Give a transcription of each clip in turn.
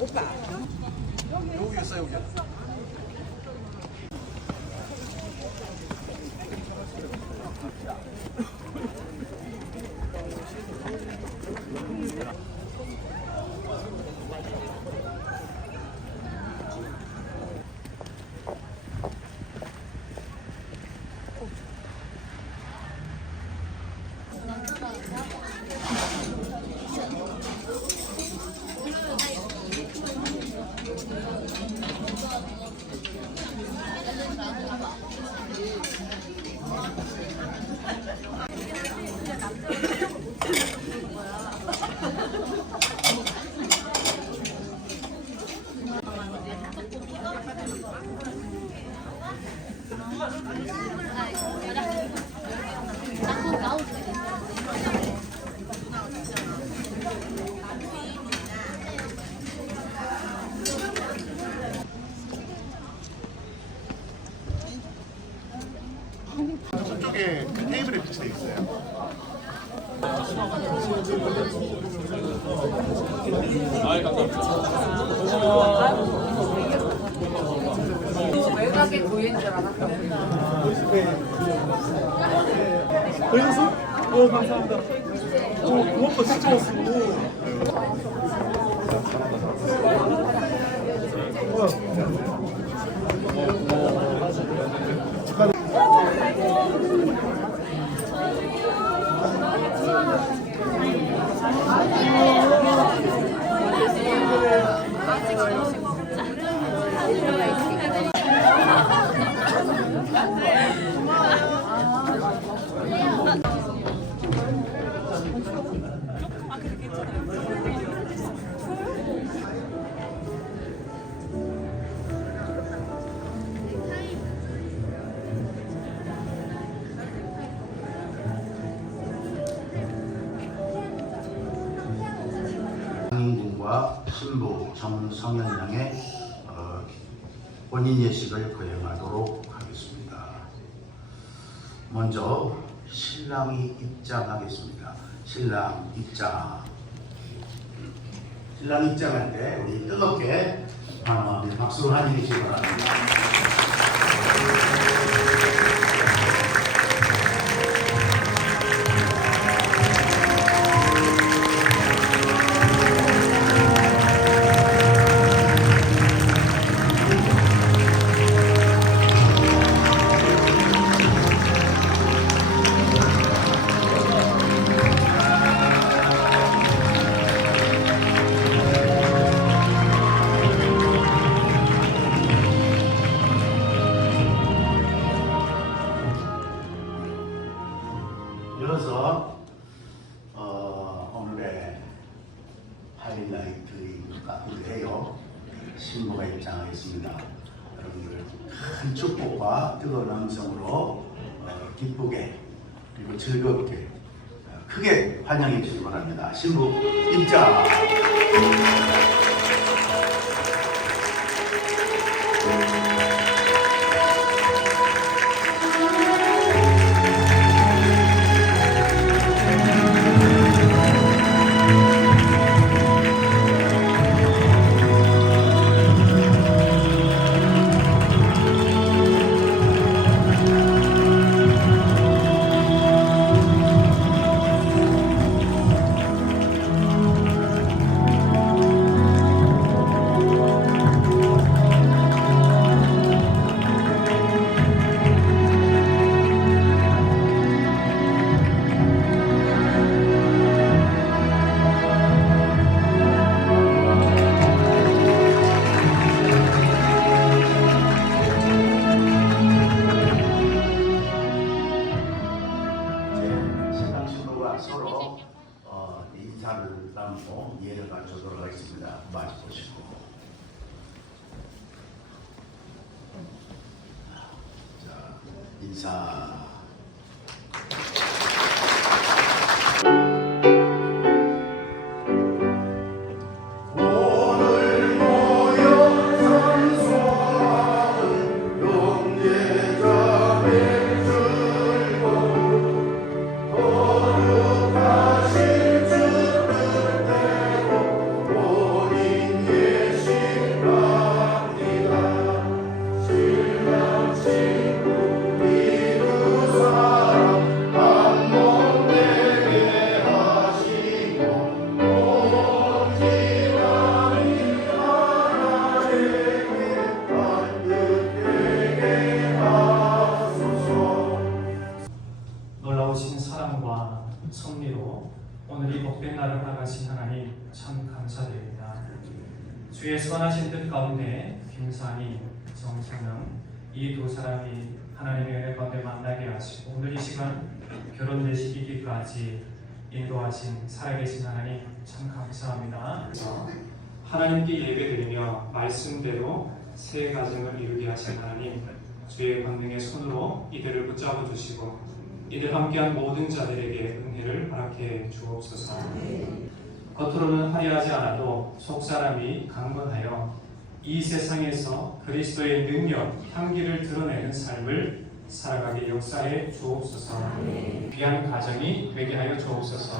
오빠. 여기 있어 여기. 저쪽에 테이블에 비치돼 있어요. 외곽에 보이는 줄 알았다. 보였어? 감사합니다. 고맙다 진짜 왔어. 상인군과 신부 정성현 양의 혼인 예식을 거행하도록 하겠습니다. 먼저 신랑이 입장하겠습니다. 신랑 입장. 신랑 입장할 때 우리 뜨겁게 환호하며 박수로 환영해 주시기 바랍니다. 이어서 오늘의 하이라이트인가 해요. 신부가 입장하겠습니다. 여러분들 큰 축복과 뜨거운 음성으로 기쁘게 그리고 즐겁게 크게 환영해 주시기 바랍니다. 신부 입장. 서로 인사를 나누고 예를 갖추도록 하겠습니다. 마주 보시고. 자, 인사. 우리 되도록 오늘 이 복된 날을 허락하신 하나님 참 감사드립니다. 주의 선하신 뜻 가운데 김산이, 정선영 이 두 사람이 하나님의 은혜 가운데 만나게 하시고 오늘 이 시간 결혼되시기까지 인도하신 살아계신 하나님 참 감사합니다. 하나님께 예배드리며 말씀대로 새 가정을 이루게 하신 하나님, 주의 권능의 손으로 이들을 붙잡아 주시고 이들 함께한 모든 자들에게 은혜를 허락해 주옵소서. 겉으로는 화려하지 않아도 속사람이 강건하여 이 세상에서 그리스도의 능력, 향기를 드러내는 삶을 살아가게 역사해 주옵소서. 귀한 가정이 되게 하여 주옵소서.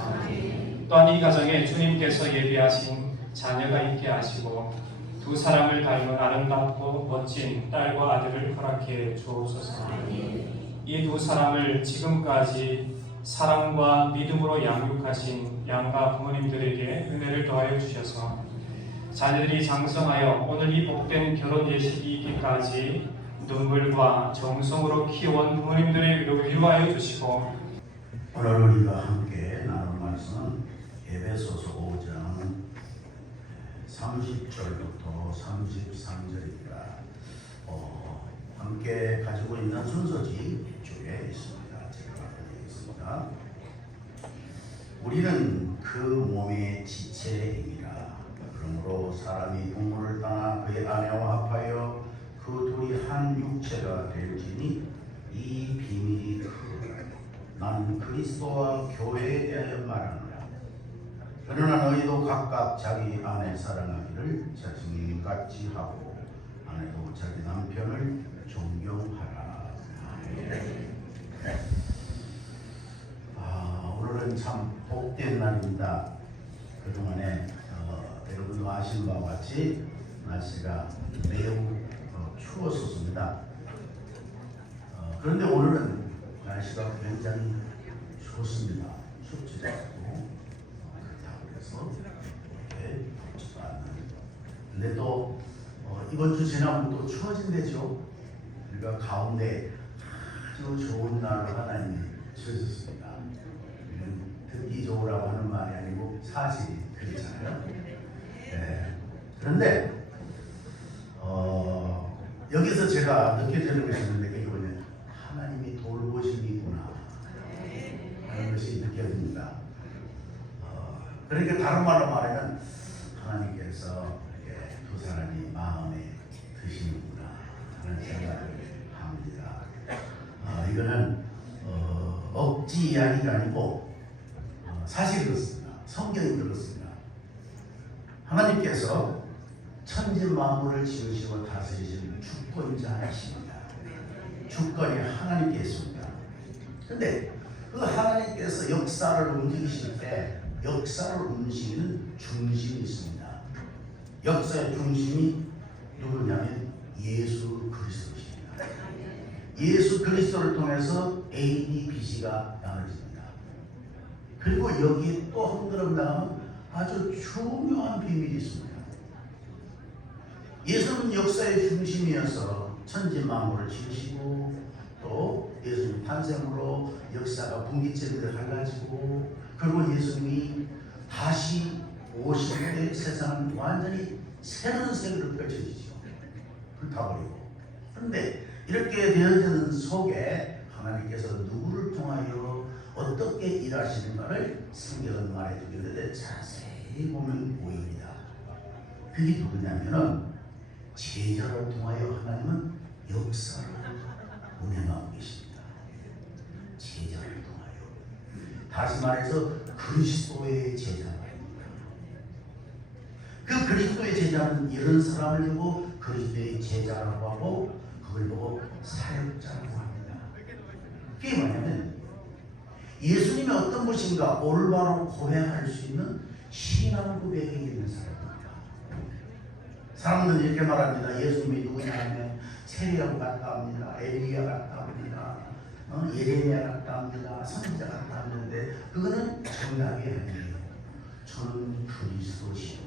또한 이 가정에 주님께서 예비하신 자녀가 있게 하시고 두 사람을 닮은 아름답고 멋진 딸과 아들을 허락해 주옵소서. 이 두 사람을 지금까지 사랑과 믿음으로 양육하신 양가 부모님들에게 은혜를 더하여 주셔서 자녀들이 장성하여 오늘 이 복된 결혼 예식이기까지 눈물과 정성으로 키워온 부모님들을 위로하여 주시고 오늘 우리가 함께 나눌 말씀은 에베소서 5장 30절부터 33절입니다. 함께 가지고 있는 순서지 이쪽에 있습니다. 제가 말씀드리겠습니다. 우리는 그 몸의 지체이니라. 그러므로 사람이 부모를 떠나 그의 아내와 합하여 그 둘이 한 육체가 될지니 이 비밀이 크도다. 나는 그리스도와 교회에 대하여 말하노라. 그러나 너희도 각각 자기 아내 사랑하기를 자신이 같이 하고 아내도 자기 남편을 존경하라. 오늘은 참 복된 날입니다. 그동안에 여러분도 아시는 바와 같이 날씨가 매우 추웠었습니다. 그런데 오늘은 날씨가 굉장히 좋습니다. 춥지도 않고 그렇다고 해서 이렇게 덥지도 않는. 근데 또 이번 주 지나면 또 추워진대죠. 그러니까 가운데 아주 좋은 날을 하나님이 주셨습니다. 듣기 좋으라고 하는 말이 아니고 사실이 그렇잖아요. 네. 그런데 여기서 제가 느껴지는 것이 있는데 그게 뭐냐, 하나님이 돌보심이구나 하는 것이 느껴집니다. 그러니까 다른 말로 말하면 하나님께서 이렇게 두 사람이 마음에 드시는구나 하는 생각을 합니다. 이거는 억지 이야기가 아니고 사실 그렇습니다. 성경이 그렇습니다. 하나님께서 천지 만물을 지으시고 다스리시는 주권자이십니다. 주권이 하나님께 있습니다. 그런데 그 하나님께서 역사를 움직이실 때 역사를 움직이는 중심이 있습니다. 역사의 중심이 누구냐면 예수 그리스도십니다. 예수 그리스도를 통해서 AD, BC가 나눠집니다. 그리고 여기에 또 한 걸음 나가면 아주 중요한 비밀이 있습니다. 예수는 역사의 중심이어서 천지 만물을 지으시고 또 예수님 탄생으로 역사가 분기점으로 갈라지고 그리고 예수님이 다시 오실 때 세상은 완전히 새로운 세계로 펼쳐지죠. 불타버리고. 그런데 이렇게 되어지는 속에 하나님께서 누구를 통하여 어떻게 일하시는가를 성경은 말해주게 되는데 자세히 보면 보입니다. 그게 누구냐면은 제자를 통하여 하나님은 역사를 운행하고 계십니다. 제자를 통하여. 다시 말해서 그리스도의 제자입니다. 그 그리스도의 제자는 이런 사람을 두고 그리스도의 제자라고 하고 그걸 보고 사역자라고 합니다. 그게 뭐냐면 예수님이 어떤 것인가 올바로 고백할 수 있는 신앙 고백이 있는 사람입니다. 사람들은 이렇게 말합니다. 예수님이 누구냐 하면 세리야고 같다 합니다. 엘리야 같다 합니다. 예레미야 같다 합니다. 선지자 같다 하는데 그거는 정답이 아니에요. 저는 그리스도시요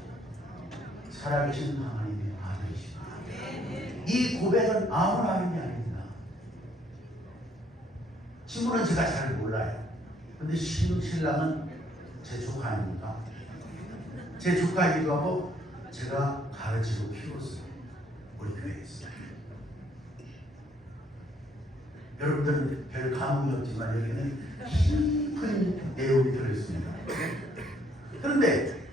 살아계신 하나님의 아들이십니다. 이 고백은 아무나 하는 게 아닙니다. 친구는 제가 잘 몰라요. 근데 신랑은 제 조카 아닙니까? 제 조카이기도 하고 제가 가르치고 키웠어요. 우리 교회에서. 여러분들은 별 감흥이 없지만 여기는 깊은 내용이 들어있습니다. 그런데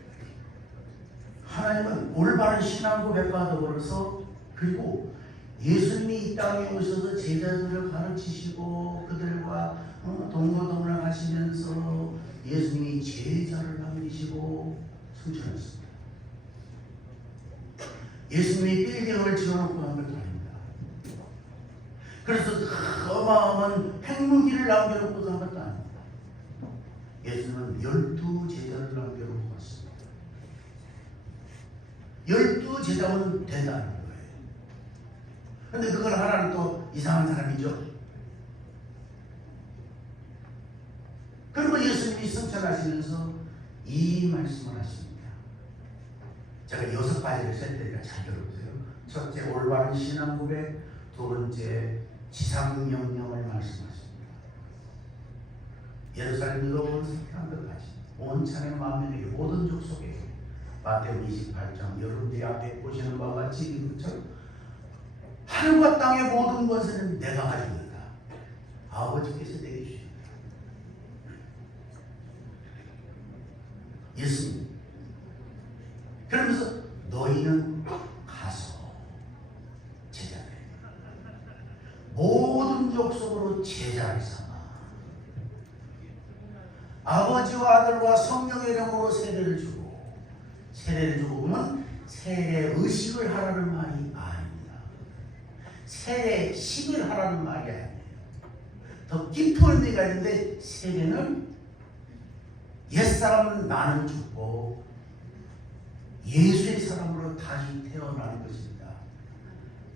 하나님은 올바른 신앙 고백과 더불어서 그리고 예수님이 이 땅에 오셔서 제자들을 가르치시고 그들과 동거동을 하시면서 예수님이 제자를 남기시고 승천하셨습니다. 예수님이 빌딩을 지어놓고 한 것도 아닙니다. 그래서 어마어마한 핵무기를 남겨놓고 한 것도 아닙니다. 예수님은 12제자를 남겨놓고 갔습니다. 12제자면 된다는 거예요. 근데 그걸 하나는 또 이상한 사람이죠. 그리고 예수님이 승천하시면서 이 말씀을 하십니다. 제가 6가지를 썼으니까 잘 들어보세요. 첫째, 올바른 신앙 고백. 두 번째, 지상명령을 말씀하십니다. 예루살렘으로 온 사람들까지 온 찬의 만민에게 모든 족속에게 마태복음 28장 여러분들이 앞에 보시는 바와 같이 이것처럼 하늘과 땅의 모든 것은 내가 가지고 있다. 아버지께서 내게 주십니다. 예수님. 그러면서 너희는 가서 제자들 모든 족속으로 제자를 삼아 아버지와 아들과 성령의 이름으로 세례를 주고 세례를 주고 보면 세례 의식을 하라는 말이 아닙니다. 세례 식을 하라는 말이 아니에요. 더 깊은 의미가 있는데 세례는 옛사람은 나는 죽고 예수의 사람으로 다시 태어나는 것입니다.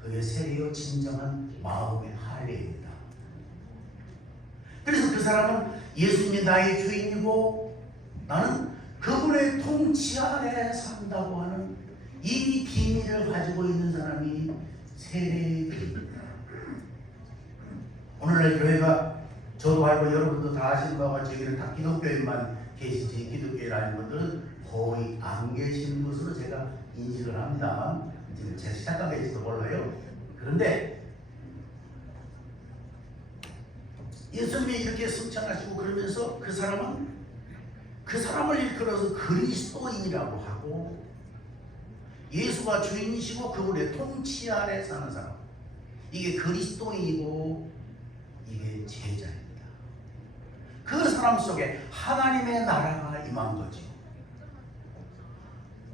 그게 세례의 진정한 마음의 할례입니다. 그래서 그 사람은 예수님이 나의 주인이고 나는 그분의 통치 아래 산다고 하는 이 비밀을 가지고 있는 사람이 세례의 비밀입니다. 오늘날 교회가 저도 알고 여러분도 다 아시는 바와 같이 여기는 다 기독교인만 계시지 기독교인 아닌 분들은 거의 안 계시는 것으로 제가 인식을 합니다. 지금 제 착각일지도 몰라요. 그런데 예수님이 이렇게 승천하시고 그러면서 그 사람은 그 사람을 일컬어서 그리스도인이라고 하고 예수가 주인이시고 그분의 통치 아래 사는 사람, 이게 그리스도인이고 이게 제자입니다. 그 사람 속에 하나님의 나라가 임한 거죠.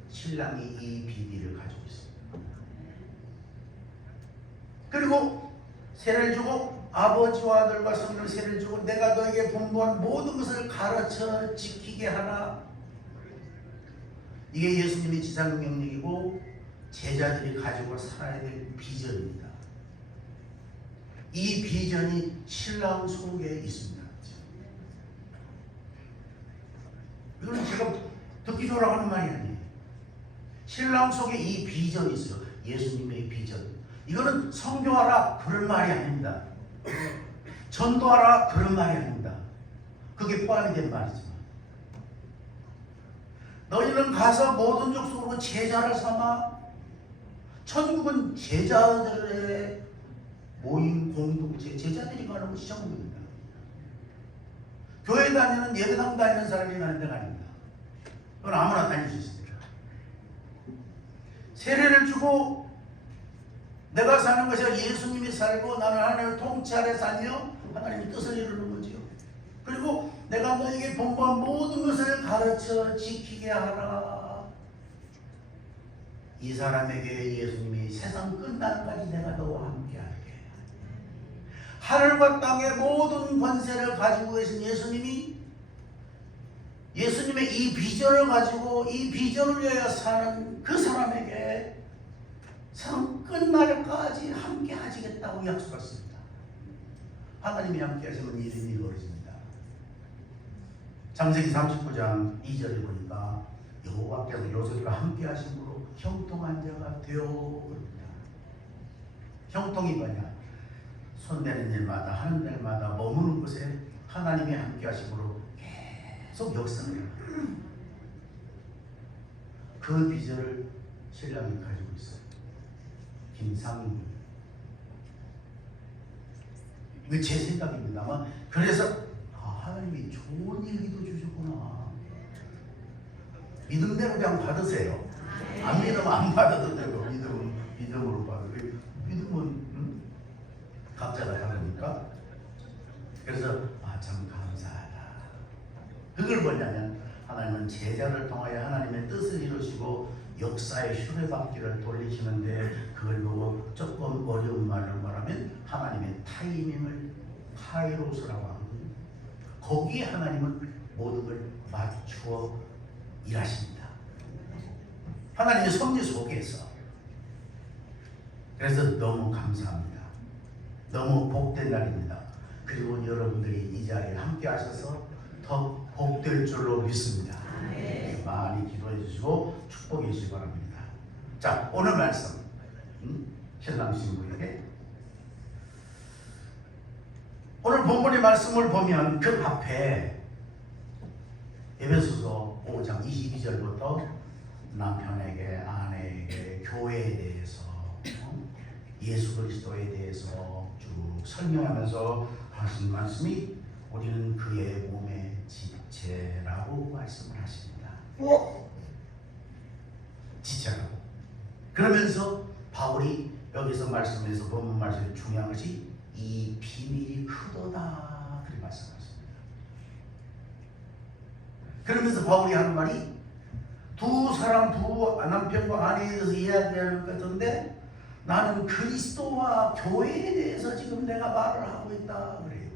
신랑이 이 비밀을 가지고 있습니다. 그리고 세례를 주고 아버지와 아들과 성령 세례를 주고 내가 너에게 분부한 모든 것을 가르쳐 지키게 하라. 이게 예수님의 지상명령이고 제자들이 가지고 살아야 될 비전입니다. 이 비전이 신랑 속에 있습니다. 이거는 제가 듣기 좋으라고 하는 말이 아니에요. 신랑 속에 이 비전이 있어요. 예수님의 비전. 이거는 성교하라 그런 말이 아닙니다. 전도하라 그런 말이 아닙니다. 그게 포함이 된 말이지만 너희는 가서 모든 족속으로 제자를 삼아. 천국은 제자들의 모임 공동체, 제자들이 가는 곳이 천국입니다. 교회 다니는 예배당 다니는 사람이 가는 데가 아닙니다. 그건 아무나 다닐 수 있습니다. 세례를 주고 내가 사는 것이 예수님이 살고 나는 하나님의 통치 아래 살며 하나님의 뜻을 이루는 거지요. 그리고 내가 너에게 분부한 모든 것을 가르쳐 지키게 하라. 이 사람에게 예수님이 세상 끝날까지 내가 너와 함께 할게. 하늘과 땅의 모든 권세를 가지고 계신 예수님이 예수님의 이 비전을 가지고 이 비전을 위하여 사는 그 사람에게 세상 끝날까지 함께 하시겠다고 약속했습니다. 하나님이 함께 하시면 일이 이루어집니다. 창세기 39장 2절에 보니까 여호와께서 요셉과 함께 하심으로 형통한 자가 되어 그럽니다. 형통이 뭐냐? 손대는 일마다 하는 일마다 머무는 곳에 하나님이 함께 하심으로 계속 역사를 그 비전을 신랑이 가지고 있어요. 김상민. 이거 제 생각입니다만, 그래서 하나님이 좋은 얘기도 주셨구나. 믿음대로 그냥 받으세요. 안 믿으면 안 받아도 되고, 믿음으로 받아도 되고. 믿음은 각자가 다르니까. 그래서 참 감사하다. 그걸 뭐냐면, 하나님은 제자를 통하여 하나님의 뜻을 이루시고 역사의 수레바퀴를 돌리시는데, 그걸 보고 조금 어려운 말로 말하면 하나님의 타이밍을 카이로스라고 하거든요. 거기에 하나님은 모든 걸 맞추어 일하십니다. 하나님의 섭리 속에서. 그래서 너무 감사합니다. 너무 복된 날입니다. 그리고 여러분들이 이 자리에 함께 하셔서 더 복될 줄로 믿습니다. 많이 기도해 주시고 축복해 주시기 바랍니다. 자, 오늘 말씀 신랑 신부에게 오늘 본문의 말씀을 보면 그 앞에 에베소서 5장 22절부터 남편에게, 아내에게, 교회에 대해서, 예수 그리스도에 대해서 쭉 설명하면서 하신 말씀이 우리는 그의 몸의 지체라고 말씀을 하십니다. 지체라고. 그러면서 바울이 여기서 말씀에서 본문 말씀에 중요한 것이 이 비밀이 크도다 그렇게 말씀하십니다. 그러면서 바울이 하는 말이 두 사람, 두 남편과 아내에 대해서 이야기하는 것 같은데, 나는 그리스도와 교회에 대해서 지금 내가 말을 하고 있다 그래요.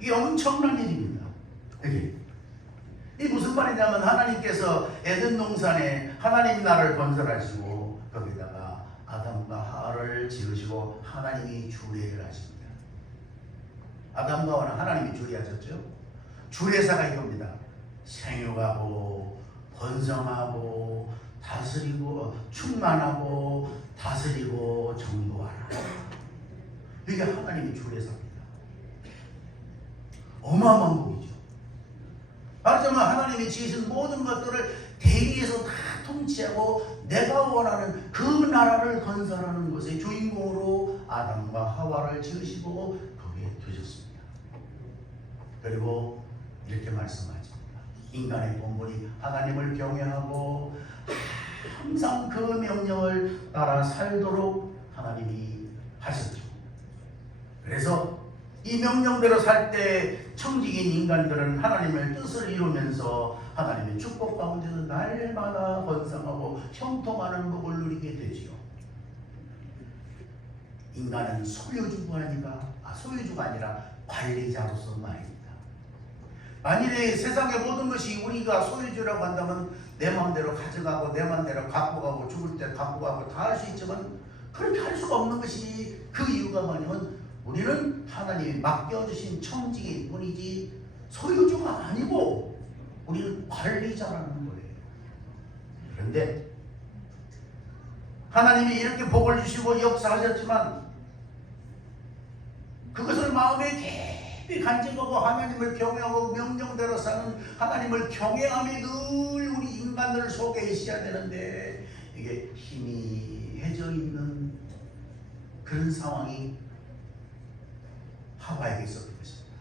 이게 엄청난 일입니다. 이게 무슨 말이냐면, 하나님께서 에덴 동산에 하나님 나라를 건설하시고 거기다가 아담과 하와를 지으시고 하나님이 주례를 하십니다. 아담과 하와는 하나님이 주례하셨죠. 주례사가 이겁니다. 생육하고 번성하고 다스리고 충만하고 다스리고 정도하라. 이게 하나님의 주례사입니다. 어마어마한 복이죠. 말하자면 하나님이 지으신 모든 것들을 대리해서 다 통치하고 내가 원하는 그 나라를 건설하는 것의 주인공으로 아담과 하와를 지으시고 거기에 두셨습니다. 그리고 이렇게 말씀하십니다. 인간의 본분이 하나님을 경외하고 항상 그 명령을 따라 살도록 하나님이 하셨죠. 그래서 이 명령대로 살 때 청직인 인간들은 하나님의 뜻을 이루면서 하나님의 축복 가운데서 날마다 번성하고 형통하는 복을 누리게 되지요. 인간은 소유주가 아니라 관리자로서 말입니다. 만일에 세상의 모든 것이 우리가 소유주라고 한다면 내 마음대로 가져가고 내 마음대로 갖고 가고 죽을 때 갖고 가고 다 할 수 있지만, 그렇게 할 수가 없는 것이 그 이유가 뭐냐면 우리는 하나님이 맡겨주신 청직일 뿐이지 소유주가 아니고 우리는 관리자라는 거예요. 그런데 하나님이 이렇게 복을 주시고 역사하셨지만 그것을 마음에 깊이 간직하고 하나님을 경외하고 명령대로 사는 하나님을 경외함이 늘 우리 인간들 속에 있어야 되는데, 이게 희미해져 있는 그런 상황이 하와에게 있었던 것입니다.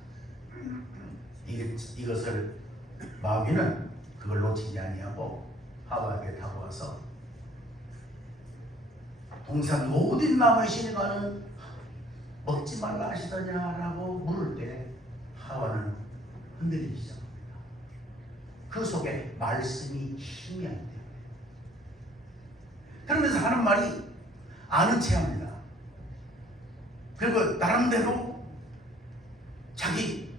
이것을 마귀는 그걸 놓치지 아니하고 하와에게 다가와서 동산 모든 나무의 실과는 먹지 말라 하시더냐라고 물을 때 하와는 흔들리기 시작합니다. 그 속에 말씀이 희미한 때문에. 그러면서 하는 말이 아는 체합니다. 그리고 나름대로 자기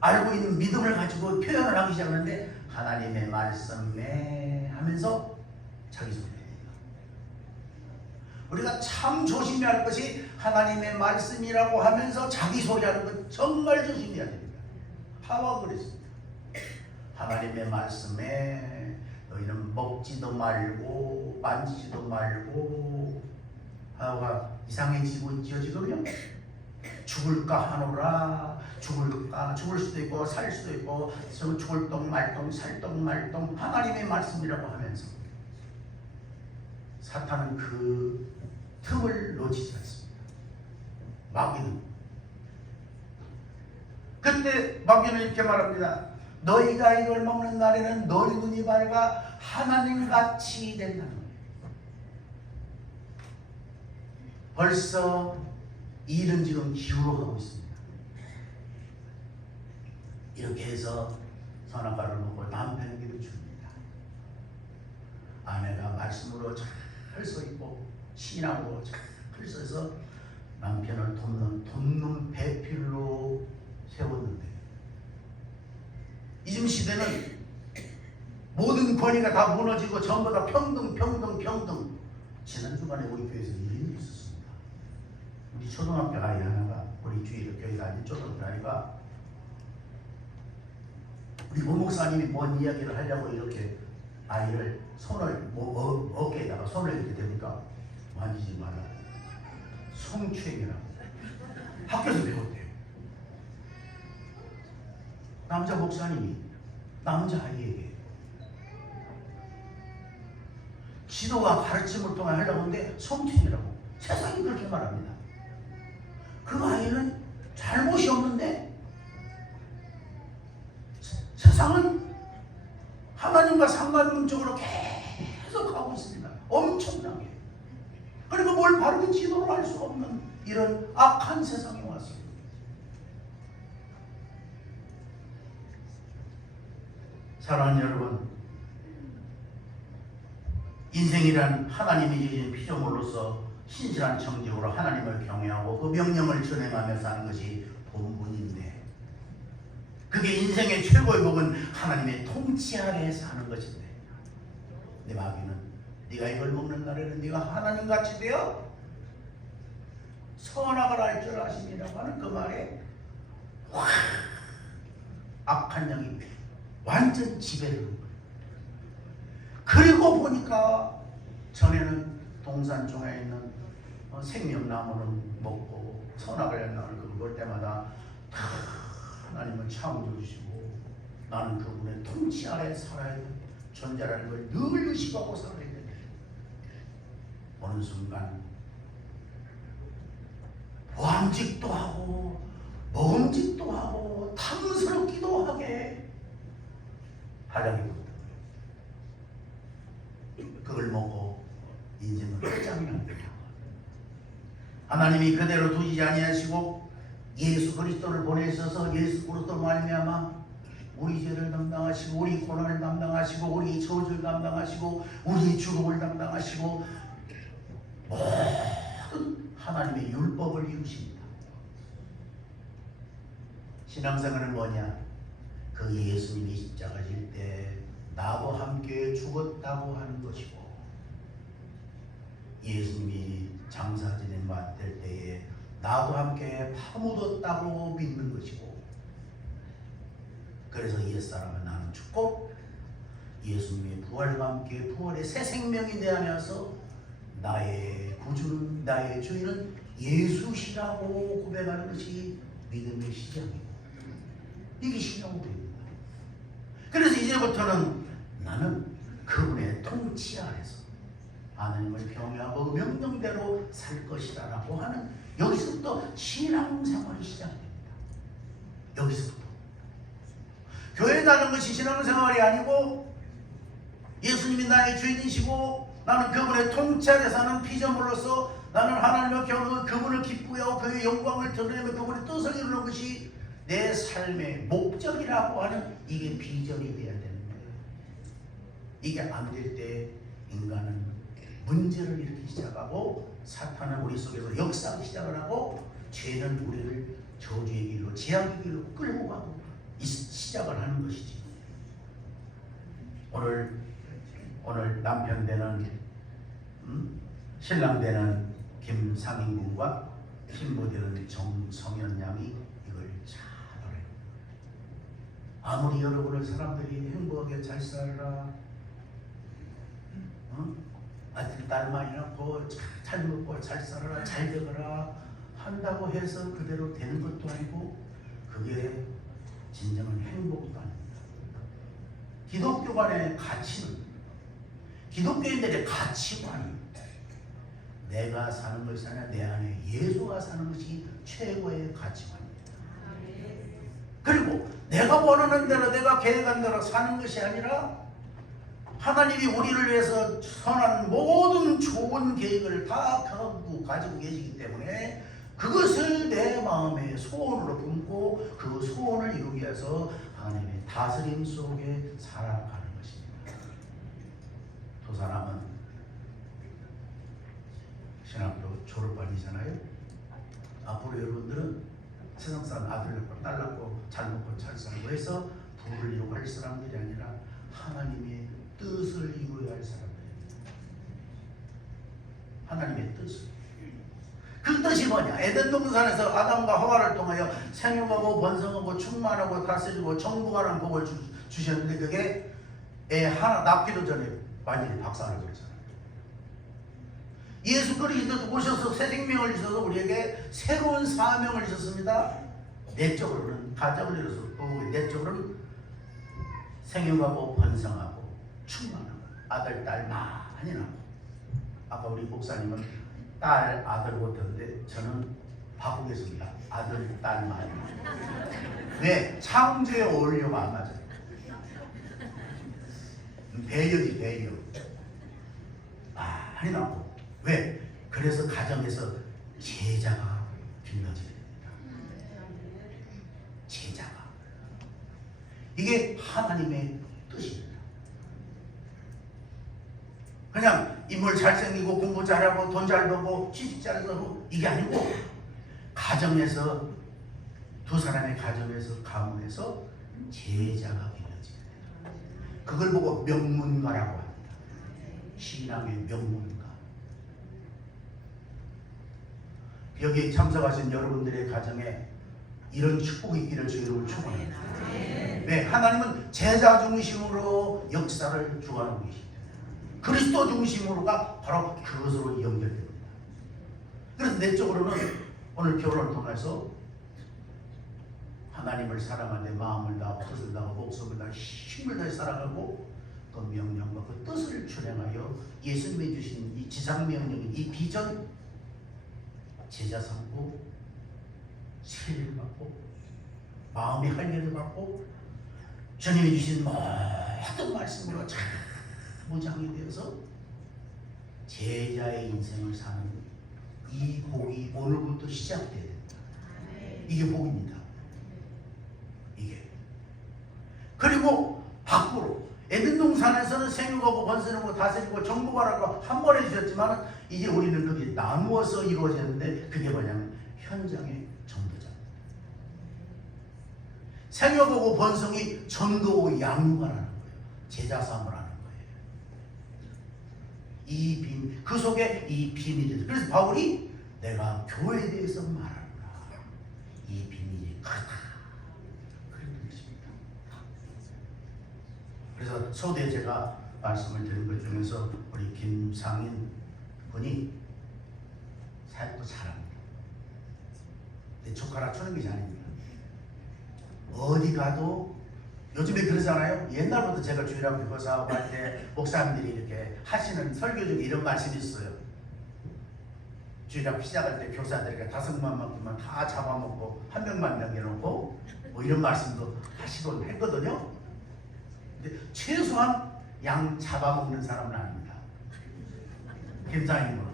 알고 있는 믿음을 가지고 표현을 하기 시작하는데, 하나님의 말씀에 하면서 자기 소리 냅니다. 우리가 참 조심해야 할 것이 하나님의 말씀이라고 하면서 자기 소리하는 것 정말 조심해야 됩니다. 하와가 그랬습니다. 하나님의 말씀에 너희는 먹지도 말고 만지지도 말고. 하와가 이상해지고 있죠 지금요. 죽을까 하노라, 죽을 수도 있고 살 수도 있고 죽을 똥 말똥 살똥 말똥 하나님의 말씀이라고 하면서 사탄은 그 틈을 놓치지 않습니다. 마귀는 그때 마귀는 이렇게 말합니다. 너희가 이걸 먹는 날에는 너희 눈이 밝아 하나님같이 된다는 거예요. 벌써 일은 지금 기울어가고 있습니다. 이렇게 해서 선악과를 먹고 남편에게도 줍니다. 아내가 말씀으로 잘 서 있고 신앙으로 잘 서서 남편을 돕는 배필로 세웠는데 이즘 시대는 모든 권위가 다 무너지고 전부 다 평등. 지난 주간에 우리 교회에서 이런 일이 있었습니다. 우리 초등학교 아이 하나가 우리 주일 교회 다니는 초등학교 아이가 우리 목사님이 뭔 이야기를 하려고 이렇게 아이를 손을 어깨에다가 손을 이렇게 대니까 만지지 마라. 성추행이라고 학교에서 배웠대요. 남자 목사님이 남자 아이에게 지도와 가르침을 통해 하려고 하는데 성추행이라고 세상이 그렇게 말합니다. 그 아이는 잘못이 없는데 세상은 하나님과 상관론적으로 계속 가고 있습니다. 엄청나게. 그리고 뭘 바르게 지도를 할 수 없는 이런 악한 세상에 왔습니다. 사랑하는 여러분, 인생이란 하나님이 주신 피조물로서 신실한 정직으로 하나님을 경외하고 그 명령을 준행하며 사는 것이 본분인데 그게 인생의 최고의 복은 하나님의 통치 아래에 사는 것인데 내 마귀는 네가 이걸 먹는 날에는 네가 하나님같이 되어 선악을 알 줄 아심이라고 하는 그 말에 악한 영이 완전 지배를 하는 거예요. 그리고 보니까 전에는 동산 중에 있는 생명나무는 먹고 선악을 나를 볼 때마다 다 하나님은 창조해 주시고 나는 그분의 통치 아래 살아야 돼. 존재라는 걸 늘 의식하고 살아야 돼. 어느 순간 보암직도 하고 먹음직도 하고 탐스럽기도 하게 하려게 됩니다. 그걸 먹고 인생은 끝장이 납니다. 하나님이 그대로 두지 아니하시고 예수 그리스도를 보내셔서 예수 그리스도 말미암아 우리 죄를 담당하시고 우리 고난을 담당하시고 우리 저주를 담당하시고 우리 죽음을 담당하시고 모든 하나님의 율법을 이루십니다. 신앙생활은 뭐냐? 그 예수님이 십자가 질 때 나도 함께 죽었다고 하는 것이고 예수님이 장사 지낸 될 때에 나도 함께 파묻었다고 믿는 것이고 그래서 옛사람은 나는 죽고 예수님의 부활과 함께 부활의 새 생명이 되어서 나의 구주는 나의 주인은 예수시라고 고백하는 것이 믿음의 시작이고 이게 신앙고백입니다. 그래서 이제부터는 나는 그분의 통치 아래서 하나님을 경외하고 명령대로 살 것이다 라고 하는 여기서부터 신앙생활이 시작됩니다. 여기서부터 교회에 가는 것이 신앙생활이 아니고 예수님이 나의 주인이시고 나는 그분의 통치 아래 사는 피조물로서 나는 하나님을 경외하고 그분을 기쁘여하고 그의 영광을 드러내며 그분의 뜻을 이루는 것이 내 삶의 목적이라고 하는 이게 비전이 되어야 되는 거예요. 이게 안 될 때 인간은 문제를 일으키기 시작하고 사탄은 우리 속에서 역사하기 시작을 하고 죄는 우리를 저주의 길로 재앙의 길로 끌고 가고 시작을 하는 것이지. 오늘 남편 되는 신랑 되는 김상인 군과 신부 되는 정성현 양이 이걸 잘 알아요. 아무리 여러분을 사람들이 행복하게 잘 살아라, 아들 딸 많이 낳고 잘 먹고 잘 살아라 잘 되거라 한다고 해서 그대로 되는 것도 아니고 그게 진정한 행복도 아닙니다. 기독교 간의 가치는, 기독교인들의 가치관이 내가 사는 것이 아니라 내 안에 예수가 사는 것이 최고의 가치관입니다. 그리고 내가 원하는 대로 내가 계획한 대로 사는 것이 아니라 하나님이 우리를 위해서 선한 모든 좋은 계획을 다 가지고 계시기 때문에 그것을 내 마음의 소원으로 품고 그 소원을 이루기 위해서 하나님의 다스림 속에 살아가는 것입니다. 두 사람은 신학교 졸업반이잖아요. 앞으로 여러분들은 세상 사람 아들 낳고 딸 낳고 잘 먹고 잘 살고 해서 부를 이루고 할 사람들이 아니라 하나님의 뜻을 이루어야 할 사람들입니다. 하나님의 뜻을. 그 뜻이 뭐냐? 에덴 동산에서 아담과 하와를 통하여 생육하고 번성하고 충만하고 다스리고 정복하라는 복을 주셨는데 그게 애 하나 낳기도 전에 완전히 박살을 버렸잖아요. 예수 그리스도 오셔서 새 생명을 주셔서 우리에게 새로운 사명을 주셨습니다. 내적으로는 가정을 이루어서 내적으로는 생육하고 번성하고 충만하고 아들 딸 많이 낳고. 아까 우리 목사님은 딸 아들 못하는데 저는 바꾸겠습니다. 아들 딸 많이 낳고. 왜? 창조에 어울려고 안 맞아요. 배려지 배려. 많이 낳고. 왜? 그래서 가정에서 제자가 길러져야 됩니다. 제자가. 이게 하나님의 뜻입니다. 그냥 인물 잘생기고 공부 잘하고 돈 잘 벌고 취직 잘하고 이게 아니고 가정에서 두 사람의 가정에서 가문에서 제자가 길러져야 됩니다. 그걸 보고 명문가라고 합니다. 신앙의 명문가. 여기 참석하신 여러분들의 가정에 이런 축복이 있기를 주님을 축원합니다. 네, 하나님은 제자 중심으로 역사를 주관하고 계십니다. 그리스도 중심으로가 바로 그것으로 연결됩니다. 그래서 내적으로는 오늘 결혼을 통해서 하나님을 사랑하는 데 마음을 다하고 뜻을 다하고 목숨을 다하고 힘을 다해 살아가고 그 명령과 그 뜻을 준행하여 예수님이 주신 이 지상명령인 이 비전 제자 삼고 세례를 받고 마음의 할례를 받고 주님이 주신 모든 말씀으로 잘 무장이 되어서 제자의 인생을 사는 이 복이 오늘부터 시작돼야 됩니다. 이게 복입니다. 이게. 그리고 밖으로 에덴 동산에서는 생육하고 번성하고 다스리고 정복하라고 한 번 해주셨지만 이제 우리는 그게 나누어서 이루어졌는데 그게 뭐냐면 현장의 전도자. 생육하고 번성이 전도고 양육하라는 거예요. 제자 삼을 하는 거예요. 이 비밀, 그 속에 이 비밀이 있어요. 그래서 바울이 내가 교회에 대해서 말하노라. 이 비밀이 크다. 그런 뜻입니다. 그래서 서두에 제가 말씀을 드린 것 중에서 우리 김상인 분이 사역도 잘합니다. 근데 젓가락 쳐는 게 아닙니다. 어디 가도 요즘에 그러잖아요. 옛날부터 제가 주일학교 교사하고 할 때 목사님들이 이렇게 하시는 설교 중에 이런 말씀이 있어요. 주일학교 시작할 때 교사들이 5명만 다 잡아먹고 한 명만 남겨놓고 뭐 이런 말씀도 하시곤 했거든요. 근데 최소한 양 잡아먹는 사람은 아닙니다. 김사님은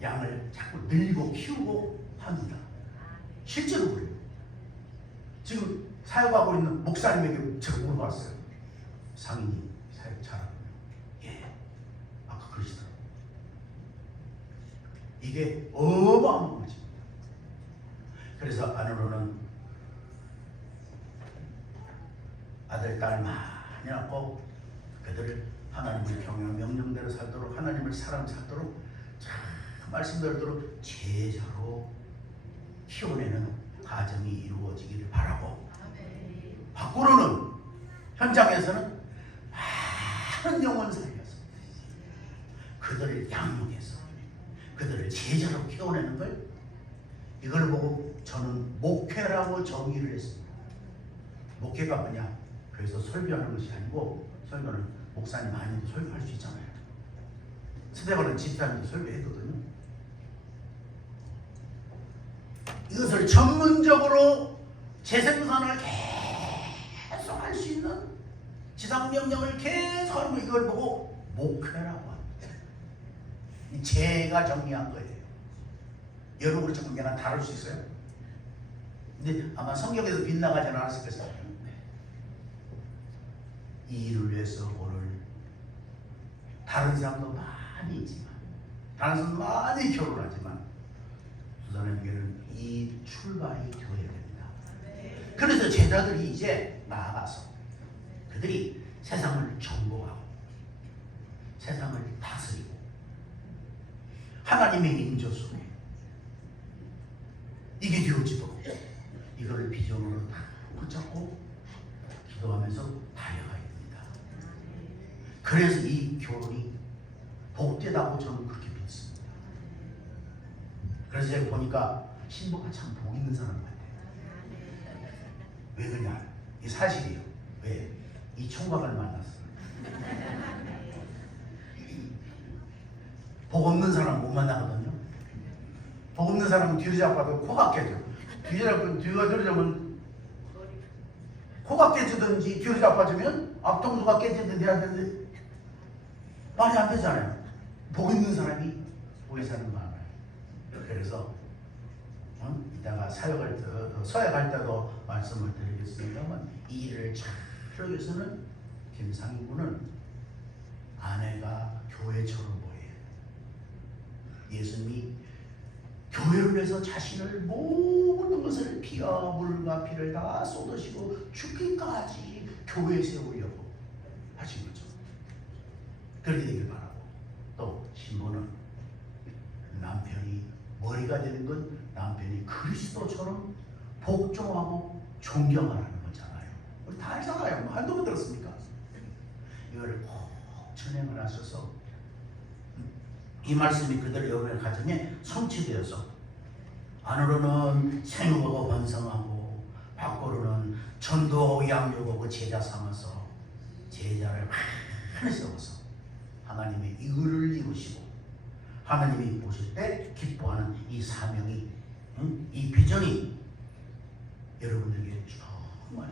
양을 자꾸 늘리고 키우고 합니다. 실제로 그래요. 지금 사역하고 있는 목사님에게 제가 물어봤어요. 상인이 사역 잘하고요. 예, 아까 그러시더라고요. 이게 어마어마한 것입니다. 그래서 안으로는 아들, 딸 많이 낳고 그들을 하나님을 경외하는 명령대로 살도록 하나님을 사랑 살도록 참 말씀대로 제자로 키워내는 가정이 이루어지기를 바라고 밖으로는 현장에서는 많은 영혼 살려서 그들을 양육해서 그들을 제자로 키워내는 걸 이걸 보고 저는 목회라고 정의를 했습니다. 목회가 뭐냐? 그래서 설교하는 것이 아니고, 설교는 목사님 아니도 설교할 수 있잖아요. 스데반은 집사님도 설교했거든요. 이것을 전문적으로 재생산을 계속 할 수 있는, 지상명령을 계속 하는 거, 이걸 보고 목회라고 합니다. 제가 정리한 거예요. 여러분이 조금 내가 다룰 수 있어요? 근데 아마 성경에서 빗나가지 않았을 것입니다. 이 일을 위해서 오늘 다른 사람도 많이 있지만, 다른 사람 많이 결혼하지만, 두 사람에게는 이 출발이 되어야 됩니다. 그래서 제자들이 이제 나아가서 그들이 세상을 정복하고 세상을 다스리고 하나님의 인조 속에 이게 되어지도록 이거를 비전으로 다 붙잡고 기도하면서 달려가야 됩니다. 그래서 이 결혼이 복되다고 저는 그렇게 믿습니다. 그래서 제가 보니까 신부가 참 복 있는 사람 같아요. 왜 그러냐? 이 사실이에요. 왜? 이 총각을 만났어요. 복 없는 사람 못 만나거든요. 복 없는 사람은 뒤를 잡아도 코가 깨져. 뒤가 들어가면 코가 깨지든지 뒤를 잡아주면 앞통수가 깨지든지 해야 되는데 말이 안 되잖아요. 복 있는 사람이 복의 사람 많아요. 그래서 이따가 서약할 때도 말씀을 드리겠습니다만, 이 일을 잘하기 위해서는 김상희 군은 아내가 교회처럼 보여요. 예수님이 교회를 위해서 자신을 모든 것을 피와 물과 피를 다 쏟으시고 죽기까지 교회에 세우려고 하신 거죠. 그렇게 되길 바라고, 또 신부는 남편이 머리가 되는 건 남편이 그리스도처럼 복종하고 존경하라는 거잖아요. 우리 다 알잖아요. 뭐 한두 번 들었습니까? 이거를 꼭 진행을 하셔서 이 말씀이 그대로 여러분의 가정에 성취되어서 안으로는 생육하고 번성하고 밖으로는 전도하고 양육하고 제자 삼아서 제자를 많이 세워서 하나님의 의를 이루시고 하나님이 보실 때 기뻐하는 이 사명이, 이 비전이 여러분들에게 정말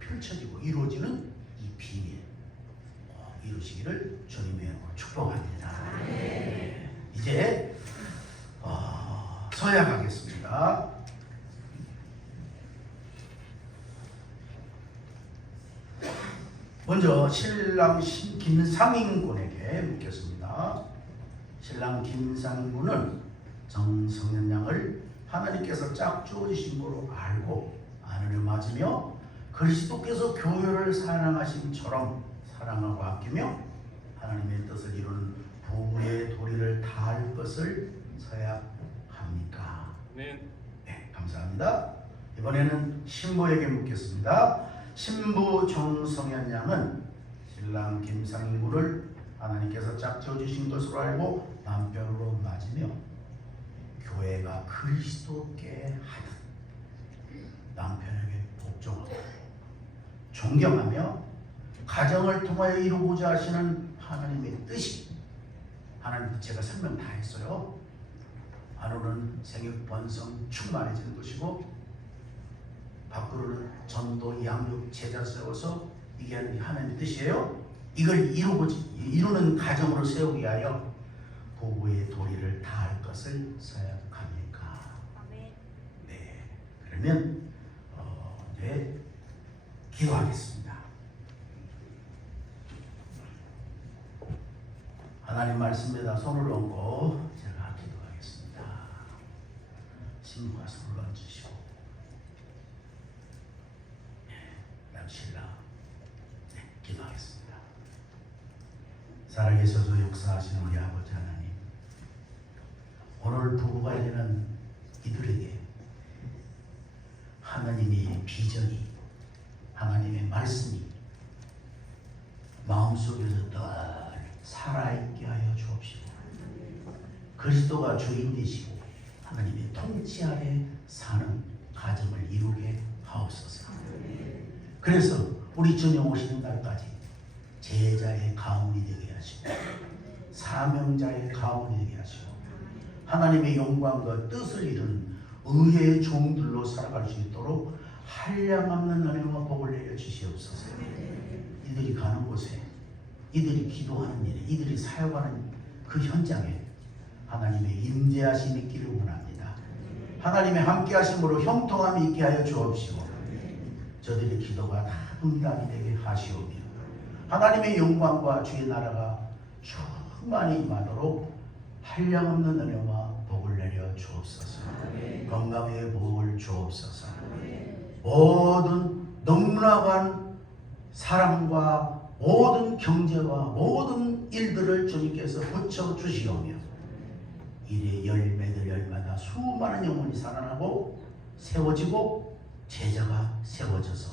펼쳐지고 이루어지는 이 비밀 이루시기를 주님의 이름으로 축복합니다. 이제 서약하겠습니다. 먼저 신랑 김상인 군에게 묻겠습니다. 신랑 김상인 군은 정성현 양을 하나님께서 짝주어주신 거로 알고 아내를 맞으며 그리스도께서 교회를 사랑하심처럼 사랑하고 아끼며 하나님의 뜻을 이루는 부부의 도리를 다할 것을 서약합니까? 네. 네, 감사합니다. 이번에는 신부에게 묻겠습니다. 신부 정성현 양은 신랑 김상인 군을 하나님께서 짝지어주신 것으로 알고 남편으로 맞으며 교회가 그리스도께 하듯 남편에게 복종하고 존경하며 가정을 통하여 이루고자 하시는 하나님의 뜻이, 하나님 제가 설명 다 했어요. 안으로는 생육 번성 충만해지는 것이고 밖으로는 전도 양육 제자 세워서 이게 하나님의 뜻이에요. 이걸 이루는 가정으로 세우기 위하여 부부의 도리를 다할 것을 서약합니까? 네. 그러면 이제 기도하겠습니다. 하나님 말씀에다 손을 얹고 제가 기도하겠습니다. 신부가 손을 얹으시고, 그다음 신랑 기도하겠습니다. 살아계셔서 역사하시는 우리 아버지 하나님, 오늘 부부가 되는 이들에게 하나님의 비전이, 하나님의 말씀이 마음속에서 늘 살아있게 하여 주옵시고 그리스도가 주인 되시고 하나님의 통치 아래 사는 가정을 이루게 하옵소서. 그래서 우리 주님 오시는 날까지 제자의 가문이 되게 하시고 사명자의 가문이 되게 하시고 하나님의 영광과 뜻을 이루는 의의 종들로 살아갈 수 있도록 한량없는 은혜와 복을 내려 주시옵소서. 이들이 가는 곳에, 이들이 기도하는 일에, 이들이 사역하는 그 현장에 하나님의 임재하심이 있기를 원합니다. 하나님의 함께하심으로 형통함이 있게 하여 주옵시고 저들의 기도가 다 응답이 되게 하시오며 하나님의 영광과 주의 나라가 충만히 임하도록 한량없는 은혜와 복을 내려 주옵소서. 건강의 복을 주옵소서. 모든 넉넉한 사랑과 모든 경제와 모든 일들을 주님께서 붙여 주시오며 일의 열매들 열마다 수많은 영혼이 살아나고 세워지고 제자가 세워져서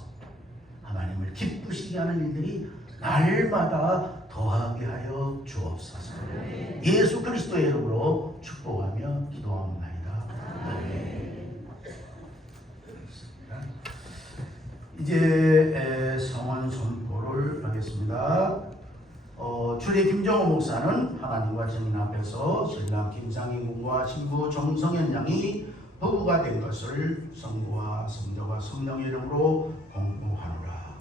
하나님을 기쁘시게 하는 일들이 날마다 더하게 하여 주옵소서. 예수 그리스도의 이름으로 축복하며 기도합니다. 이제 성원 선포를 하겠습니다. 주례 김정호 목사는 하나님과 증인 앞에서 신랑 김상인 군과 신부 정성현 양이 부부가 된 것을 성부와 성자와 성령의 이름으로 공고하노라.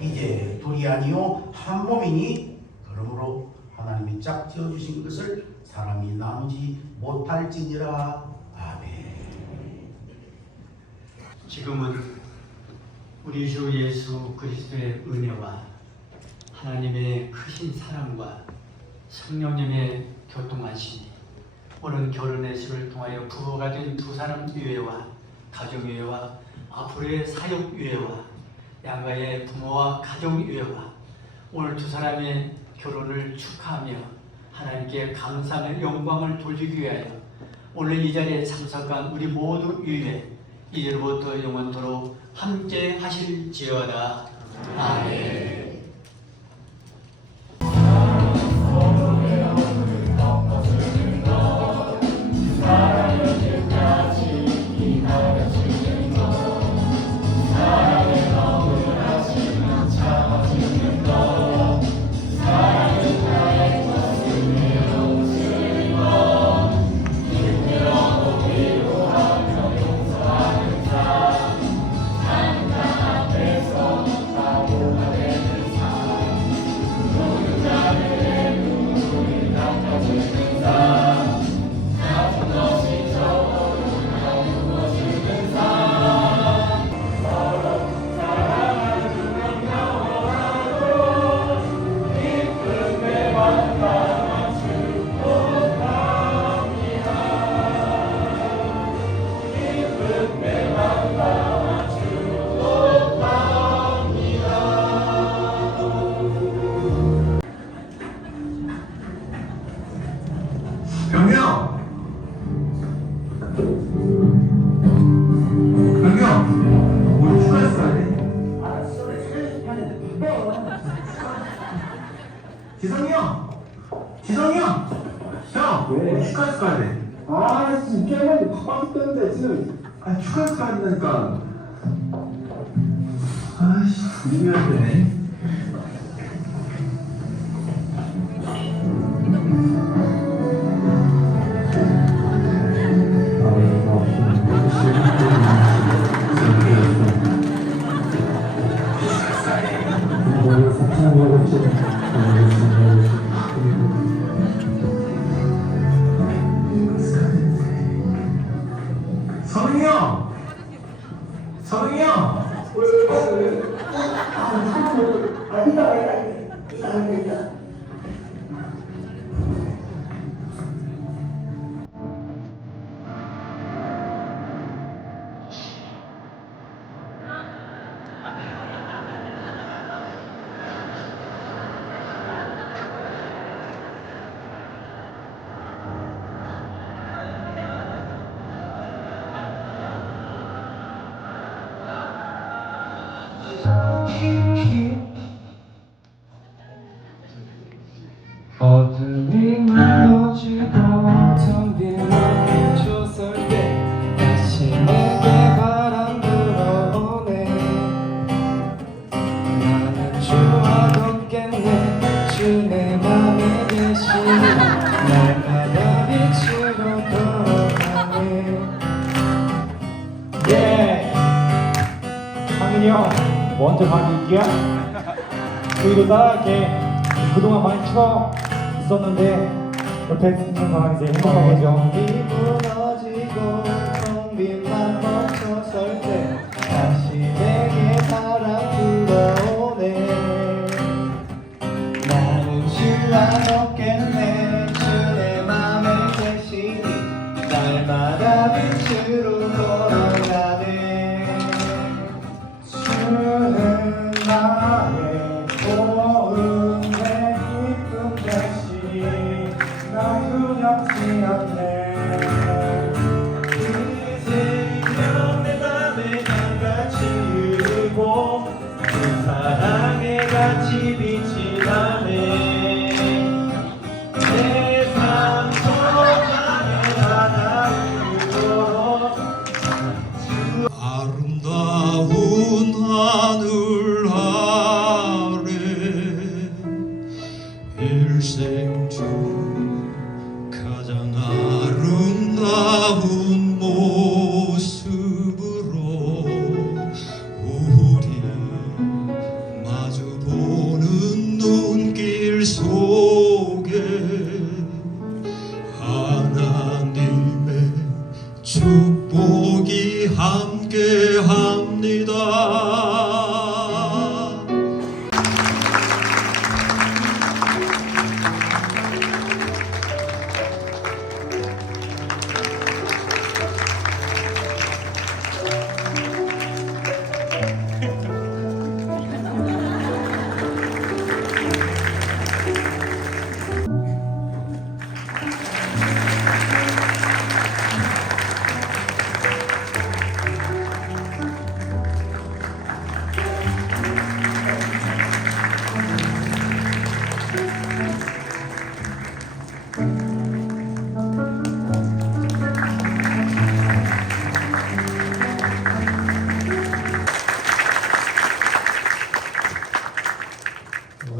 이제 둘이 아니요 한 몸이니 그러므로 하나님이 짝 지어주신 것을 사람이 나누지 못할지니라. 아멘. 지금은 우리 주 예수 그리스도의 은혜와 하나님의 크신 사랑과 성령님의 교통하심이 오늘 결혼의 시를 통하여 부부가 된 두 사람 유해와 가정 유해와 앞으로의 사역 유해와 양가의 부모와 가정 유해와 오늘 두 사람의 결혼을 축하하며 하나님께 감사의 영광을 돌리기 위하여 오늘 이 자리에 참석한 우리 모두 유해 이제부터 영원토록 함께 하실지어다. 아멘. 지성이 형! 형! 왜? 축하해서 가야 돼. 아, 지금 게임하는데 바빠서 뜨는데 지금. 아, 축하해서 가야 된다니까. 아이씨, 준비해야 되네. 선웅이 형! 선웅이 형! 어둠이 무너지고 텅 빈 맘이 줬을 때 여기야? 저희도 따라할게. 그동안 많이 추억 있었는데 옆에 있는 거랑 이제 행복한 거죠. 무너지고 텅 빈만 멈춰설 때 다시 내게 사랑 불어오네. 나는 신랑 없겠네. 주의 맘에 계시니 날마다 빛으로 돌아가네. 주는 나의 고운의 기쁨 대신 나 두렵지 않네. 이제면 내 맘에 강같이 흐르고 그 사랑에 같이 빛이 나네. 내 삶 속만에 닿아오도록 아름다운 하늘 아래 일생 중 가장 아름다운 모습으로 우리 마주보는 눈길 속에 하나님의 축복이 함께합니다.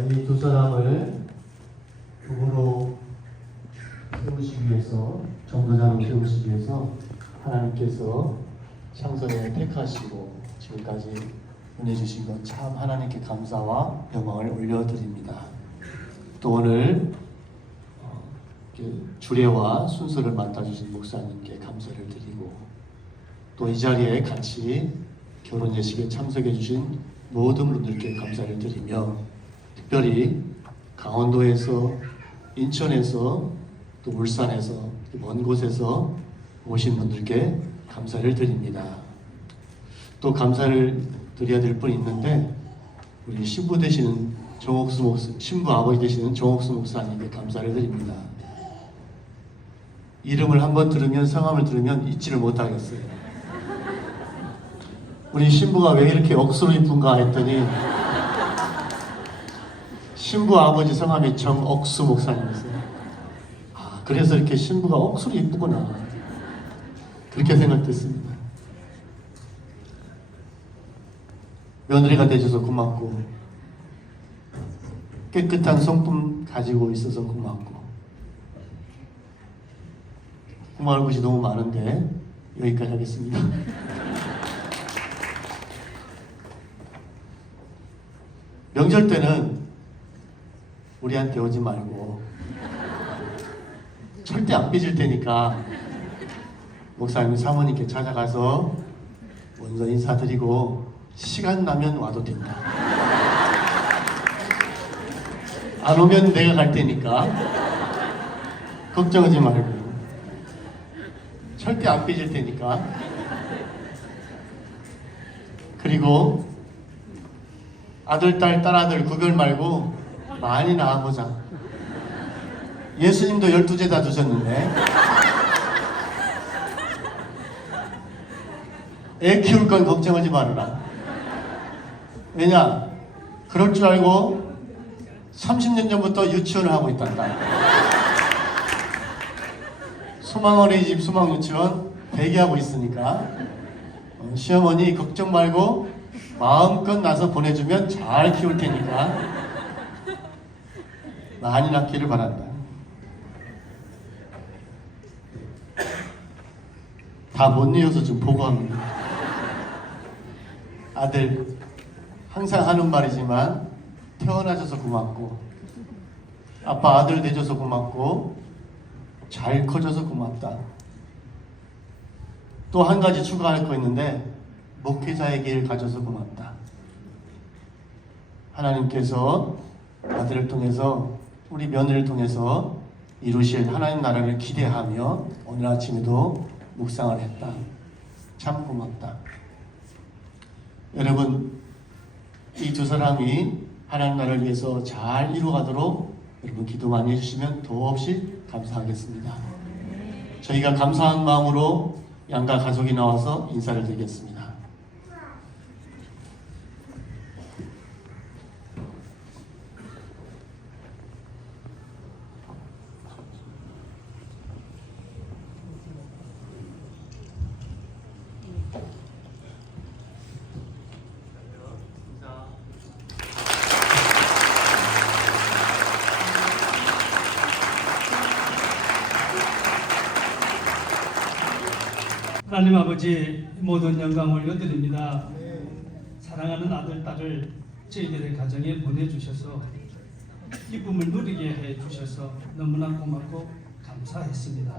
이 두 사람을 부부로 세우시기 위해서, 전도자로 세우시기 위해서 하나님께서 창설에 택하시고 지금까지 은혜 주신 것 참 하나님께 감사와 영광을 올려드립니다. 또 오늘 주례와 순서를 맡아주신 목사님께 감사를 드리고, 또 이 자리에 같이 결혼 예식에 참석해 주신 모든 분들께 감사를 드리며, 특별히 강원도에서, 인천에서, 또 울산에서, 먼 곳에서 오신 분들께 감사를 드립니다. 또 감사를 드려야 될 분이 있는데, 우리 신부 되시는 정옥수 목사, 신부 아버지 되시는 정옥수 목사님께 감사를 드립니다. 이름을 한번 들으면, 성함을 들으면 잊지를 못하겠어요. 우리 신부가 왜 이렇게 억수로 이쁜가 했더니 신부 아버지 성함이 정억수 목사님이세요. 아, 그래서 이렇게 신부가 억수로 이쁘구나, 그렇게 생각됐습니다. 며느리가 되셔서 고맙고, 깨끗한 성품 가지고 있어서 고맙고, 고마울 것이 너무 많은데 여기까지 하겠습니다. 명절 때는 우리한테 오지 말고 절대 안 삐질 테니까 목사님 사모님께 찾아가서 먼저 인사드리고 시간 나면 와도 된다. 안 오면 내가 갈 테니까 걱정하지 말고, 절대 안 삐질 테니까. 그리고 아들, 딸, 딸아들 구별 말고 많이 낳아보자. 예수님도 12제 다 두셨는데 애 키울 건 걱정하지 말아라. 왜냐? 그럴 줄 알고 30년 전부터 유치원을 하고 있단다. 소망어린이집 소망유치원 대기하고 있으니까 시어머니 걱정 말고 마음껏 나서 보내주면 잘 키울 테니까 많이 낳기를 바란다. 다 못 이어서 좀 보고합니다. 아들 항상 하는 말이지만 태어나줘서 고맙고 아빠 아들 돼줘서 고맙고 잘 커져서 고맙다. 또 한 가지 추가할 거 있는데 목회자의 길 가져서 고맙다. 하나님께서 아들을 통해서 우리 며느리를 통해서 이루실 하나님 나라를 기대하며 오늘 아침에도 묵상을 했다. 참 고맙다. 여러분, 이 두 사람이 하나님 나라를 위해서 잘 이루어가도록 여러분 기도 많이 해주시면 더없이 감사하겠습니다. 저희가 감사한 마음으로 양가 가족이 나와서 인사를 드리겠습니다. 하나님 아버지 모든 영광 올려드립니다. 사랑하는 아들, 딸을 저희들의 가정에 보내주셔서 기쁨을 누리게 해주셔서 너무나 고맙고 감사했습니다.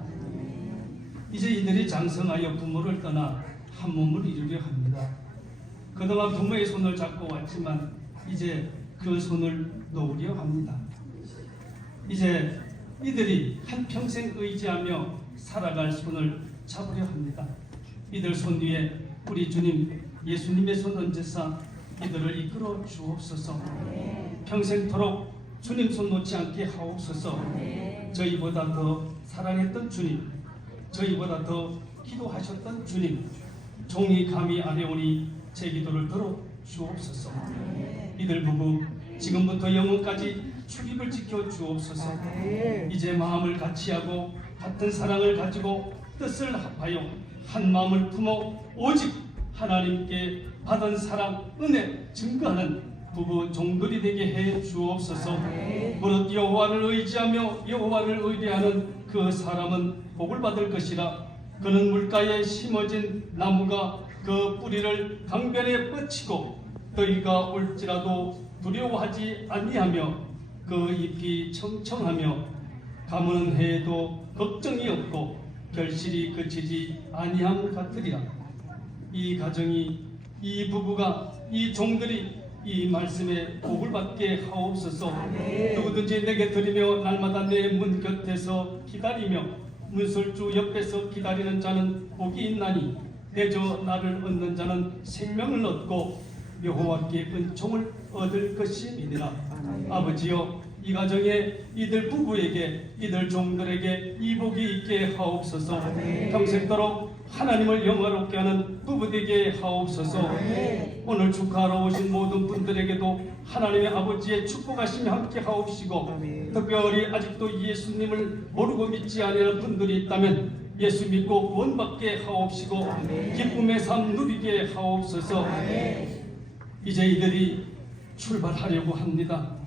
이제 이들이 장성하여 부모를 떠나 한 몸을 이루려 합니다. 그동안 부모의 손을 잡고 왔지만 이제 그 손을 놓으려 합니다. 이제 이들이 한평생 의지하며 살아갈 손을 잡으려 합니다. 이들 손 위에 우리 주님 예수님의 손 얹으사 이들을 이끌어 주옵소서. 평생토록 주님 손 놓지 않게 하옵소서. 저희보다 더 사랑했던 주님, 저희보다 더 기도하셨던 주님, 종이 감히 아뢰오니 제 기도를 들어 주옵소서. 이들 부부 지금부터 영원까지 출입을 지켜 주옵소서. 이제 마음을 같이하고 같은 사랑을 가지고 뜻을 합하여 한 마음을 품어 오직 하나님께 받은 사랑, 은혜 증거하는 부부 종들이 되게 해 주옵소서. 무릇 여호와를 의지하며 여호와를 의뢰하는 그 사람은 복을 받을 것이라. 그는 물가에 심어진 나무가 그 뿌리를 강변에 뻗치고 더위가 올지라도 두려워하지 아니하며 그 잎이 청청하며 가무는 해에도 걱정이 없고 결실이 그치지 아니함 같으리라. 이 가정이, 이 부부가, 이 종들이 이 말씀에 복을 받게 하옵소서. 누구든지 내게 드리며 날마다 내 문 곁에서 기다리며 문설주 옆에서 기다리는 자는 복이 있나니 대저 나를 얻는 자는 생명을 얻고 여호와께 은총을 얻을 것이니라. 아버지여, 이 가정에 이들 부부에게 이들 종들에게 이 복이 있게 하옵소서. 평생도록 하나님을 영화롭게 하는 부부 되게 하옵소서. 오늘 축하하러 오신 모든 분들에게도 하나님의 아버지의 축복하심이 함께 하옵시고, 특별히 아직도 예수님을 모르고 믿지 않는 분들이 있다면 예수 믿고 구원받게 하옵시고 기쁨의 삶 누리게 하옵소서. 이제 이들이 출발하려고 합니다.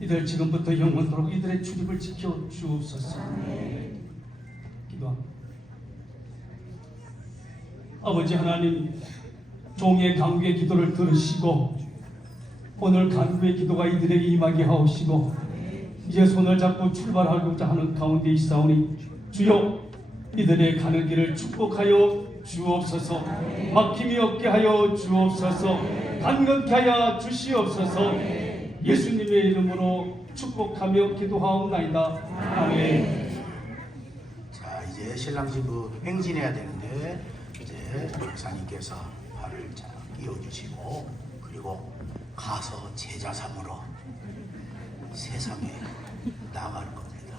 이들 지금부터 영원토록 이들의 출입을 지켜 주옵소서. 기도합니다. 아버지 하나님, 종의 간구의 기도를 들으시고 오늘 간구의 기도가 이들에게 임하게 하옵시고 이제 손을 잡고 출발하고자 하는 가운데 있사오니 주여, 이들의 가는 길을 축복하여 주옵소서. 막힘이 없게 하여 주옵소서. 간건케 하여 주시옵소서. 예수님의 이름으로 축복하며 기도하옵나이다. 아멘. 자, 이제 신랑 신부 행진해야 되는데 이제 목사님께서 발을 잘 끼워주시고 그리고 가서 제자 삼으러 세상에 나갈 겁니다.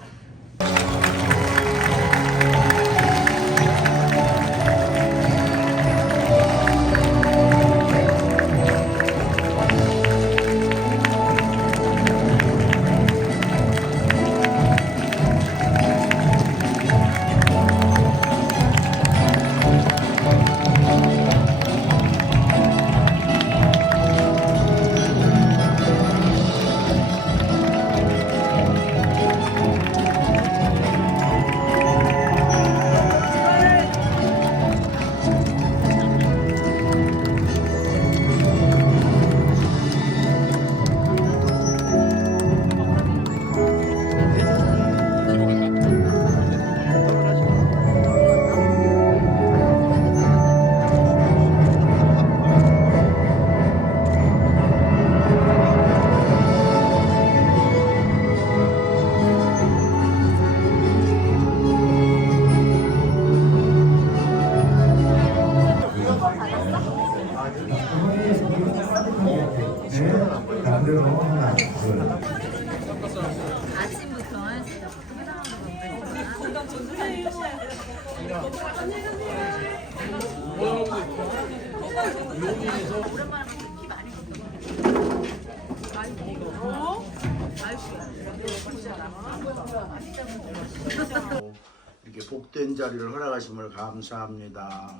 이렇게 복된 자리를 허락하심을 감사합니다.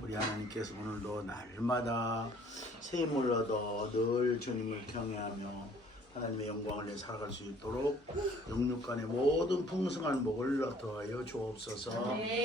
우리 하나님께서 오늘도 날마다 새 힘을 얻어 늘 주님을 경외하며 하나님의 영광을 내 살아갈 수 있도록 영육간의 모든 풍성한 복을 더하여 주옵소서.